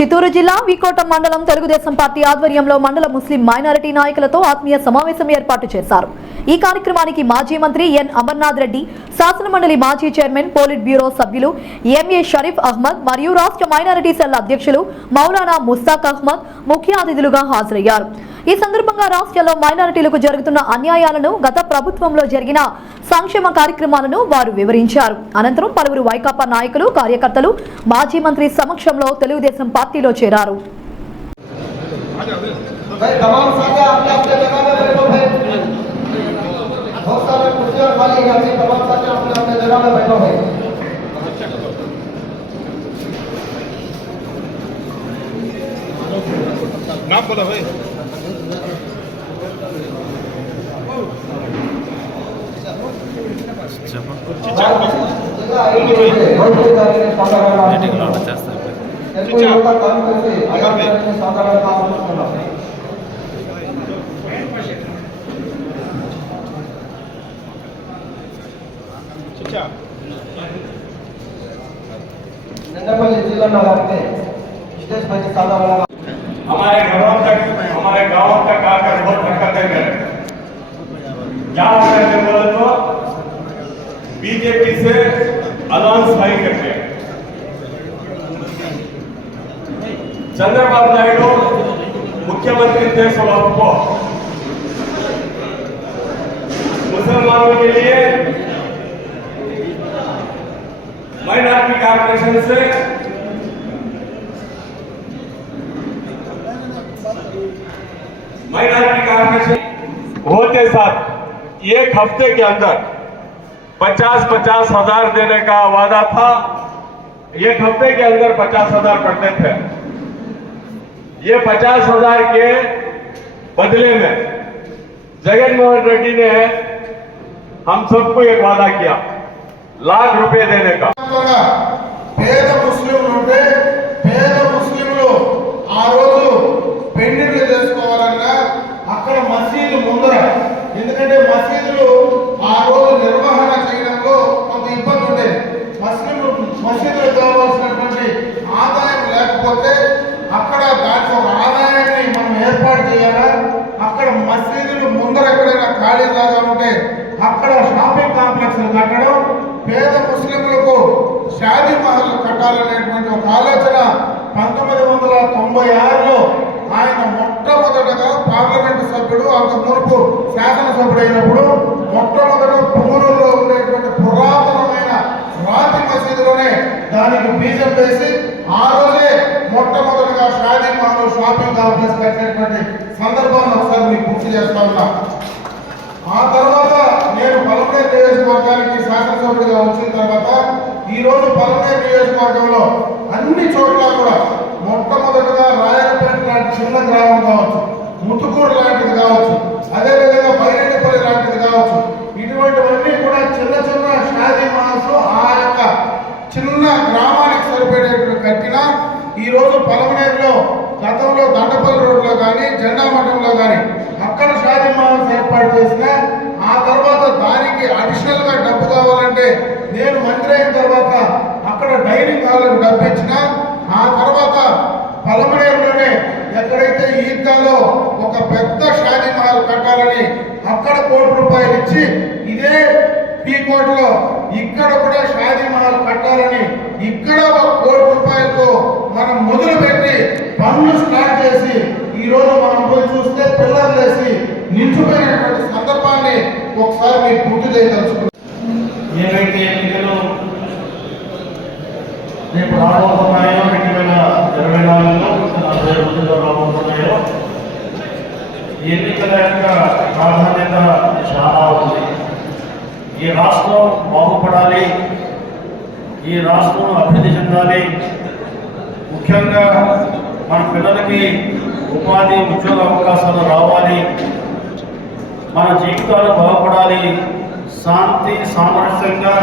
చిత్తూరు జిల్లా వికోట మండలం తెలుగుదేశం పార్టీ ఆధ్వర్యంలో మండల ముస్లిం మైనారిటీ నాయకులతో ఆత్మీయ సమావేశం ఏర్పాటు చేశారు. ఈ కార్యక్రమానికి మాజీ మంత్రి ఎన్ అమర్నాథ్ రెడ్డి, శాసనమండలి మాజీ చైర్మన్, పోలిట్ బ్యూరో సభ్యులు ఎంఏ షరీఫ్ అహ్మద్ మరియు రాష్ట్ర మైనారిటీ సెల్ అధ్యక్షులు మౌలానా ముస్తాక్ అహ్మద్ ముఖ్య అతిథులుగా హాజరయ్యారు. ఈ సందర్భంగా రాష్ట్రంలో మైనారిటీలకు జరుగుతున్న అన్యాయాలను, గత ప్రభుత్వంలో జరిగిన సంక్షేమ కార్యక్రమాలను వారు వివరించారు. అనంతరం పలువురు వైకాపా నాయకులు, కార్యకర్తలు మాజీ మంత్రి సమక్షంలో తెలుగుదేశం పార్టీలో చేరారు. हमारे गांव तक आकर बहुत दिक्कतें हैं। क्या करने बोले तो बीजेपी से अलायंस फाइल करके चंद्रबाबू नायडू मुख्यमंत्री थे स्वभाव को मुसलमानों के लिए माइनॉरिटी कॉर्पोरेशन से माइनॉरिटी कॉर्पोरेशन होते साथ एक हफ्ते के अंदर 50-50 हजार देने का वादा था। एक हफ्ते के अंदर 50,000 करते थे। ये 50,000 के बदले में जगनमोहन रेड्डी ने हम सबको एक वादा किया, लाख रुपए देने का। పేద ముస్లింలు ఉంటే పేద ముస్లింలు ఆ రోజు పెళ్లిళ్ళు చేసుకోవాలన్నా అక్కడ మసీదు ముందర, ఎందుకంటే మసీదులు ఆ రోజు నిర్వహణ చేయడంలో కొంత ఇబ్బంది ఉండేది. మసీదులు కావాల్సినటువంటి ఆదాయం లేకపోతే అక్కడ దాంట్లో ఆదాయాన్ని మనం ఏర్పాటు చేయాలా. అక్కడ మసీదులు ముందర ఎక్కడైనా ఖాళీ లాగా ఉంటే అక్కడ షాపింగ్ కాంప్లెక్స్ కట్టడం, పేద ముస్లింలకు షాదీ మహల్ కట్టాలనేటువంటి ఒక ఆలోచన 1996లో ఆయన మొట్టమొదటగా పార్లమెంటు సభ్యుడు, అంత మునుపు శాసనసభ్యుడు అయినప్పుడు మొట్టమొదట పుంగనూరులో ఉండేటువంటి పురాతనమైన రాతి మసీదులోనే దానికి బీజం వేసి ఆ రోజే మొట్టమొదటిగా షాదీ మహల్ షాపింగ్ కాంప్లెక్స్ కట్టినటువంటి సందర్భాన్ని ఒకసారి మీకు గుర్తు చేస్తా ఉన్నా. ఆ తర్వాత నేను పలమనేరు నియోజకవర్గానికి శాసనసభ్యుడిగా వచ్చిన తర్వాత ఈ రోజు పలమనేరు నియోజకవర్గంలో అన్ని చోట్ల కూడా మొట్టమొదటిగా రాయలపేట లాంటి చిన్న గ్రామం కావచ్చు, ముతుకూరు లాంటిది కావచ్చు, అదేవిధంగా బైరెడ్డిపల్లి లాంటిది కావచ్చు, ఇటువంటివన్నీ కూడా చిన్న చిన్న షాదీ మహల్స్ ఆ యొక్క చిన్న గ్రామానికి సరిపడేటువంటి కట్టినా ఈ రోజు పలమనేరులో గతంలో దండపల్లి రోడ్లో కానీ జెండా మఠంలో కానీ అక్కడ షాదీ మహల్స్ ఏర్పాటు చేసిన ఆ తర్వాత దానికి అడిషనల్ గా డబ్బు కావాలంటే నేను మంత్రి అయిన తర్వాత అక్కడ డైనింగ్ హాల్లకు డబ్బు ఇచ్చిన. ఆ తర్వాత పలమనేరులోనే ఎక్కడైతే ఈద్గాలో ఒక పెద్ద షాదీ మహల్ కట్టాలని అక్కడ ₹1,00,00,000 ఇచ్చి, ఇదే పీకోట్లో ఇక్కడ కూడా షాదీ మహల్ కట్టాలని ఇక్కడ ₹1,00,00,000తో మనం మొదలు పెట్టి పనులు స్టార్ట్ చేసి ఈ రోజు మనం పోయి చూస్తే పిల్లర్లు వేసి నిలిచిపోయినటువంటి సందర్భాన్ని ఒకసారి మీకు గుర్తు చేయదలుచుకున్నాం. ఏవైతే ఎన్నికలు రేపు రాబోతున్నాయో 2024లో 40 రాబోతున్నాయో ఎన్నికల యొక్క ప్రాధాన్యత చాలా ఉంది. ఈ రాష్ట్రం బాగుపడాలి, ఈ రాష్ట్రం అభివృద్ధి చెందాలి, ముఖ్యంగా మన పిల్లలకి ఉపాధి, ఉద్యోగ అవకాశాలు రావాలి, మన జీవితాలు బాగుపడాలి, శాంతి సామరస్యంగా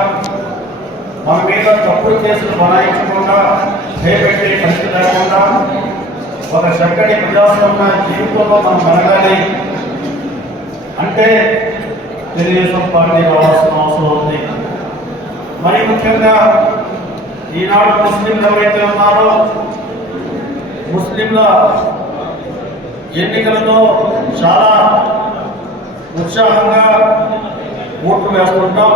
మన మీద తప్పుడు కేసులు బనాయించకుండా, భయపెట్టే పరిస్థితి లేకుండా ఒక చక్కటి ప్రజాస్వామ్య జీవితంలో మనం మెరగాలి అంటే తెలుగుదేశం పార్టీ రావాల్సిన అవసరం ఉంది. మరి ముఖ్యంగా ఈనాడు ముస్లింలు ఎవరైతే ఉన్నారో ముస్లింల ఎన్నికలలో చాలా ఉత్సాహంగా ఓట్లు వేస్తుంటాం.